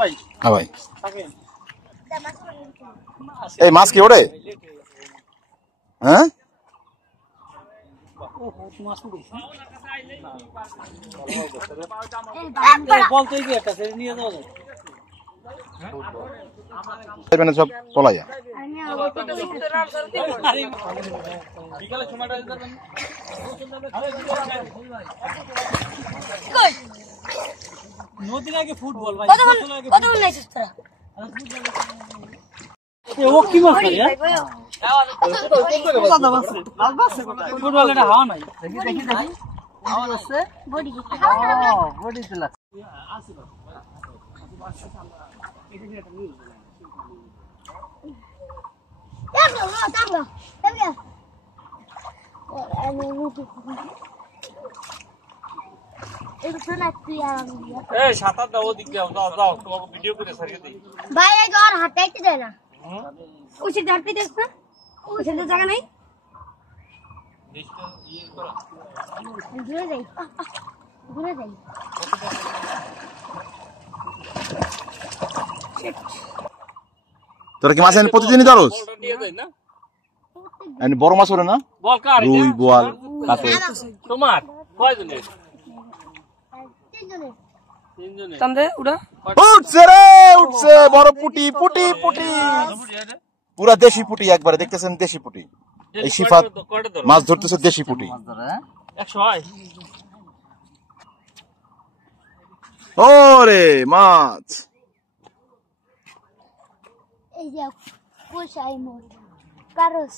ভাই হ্যাঁ ভাই এই মাছ কি ওরে হ্যাঁ সব পলাই নদীর আগে ফুটবল ভাই ও কি মাছ ভাই ফুটবল এটা হাওয়া নাই দেখি দেখি দেখি আওয়াজ আছে বডি বডি চলা সাঁতার দাও ওদিক যাও যাও তোমাকে ভিডিও করে ছাড়িয়ে দিই ভাই এই ঘর হাঁটাইতে যায় না উচিত ধরতে দেখ না উচিত জায়গা নাই ঘুরে যাই তোরা কি মাছ এনে প্রতিদিনই ধরস বড় মাছ ওরে না রুই বোয়াল কাতল তোমার কয়জনের উঠছে রে উঠছে বড় পুটি পুটি পুটি পুরা দেশি পুটি একবারে দেখতেছেন দেশি পুটি এই সিফাত মাছ ধরতেছে দেশি পুটি 100 ওরে মাছ এই যে পোষাই মোর কারস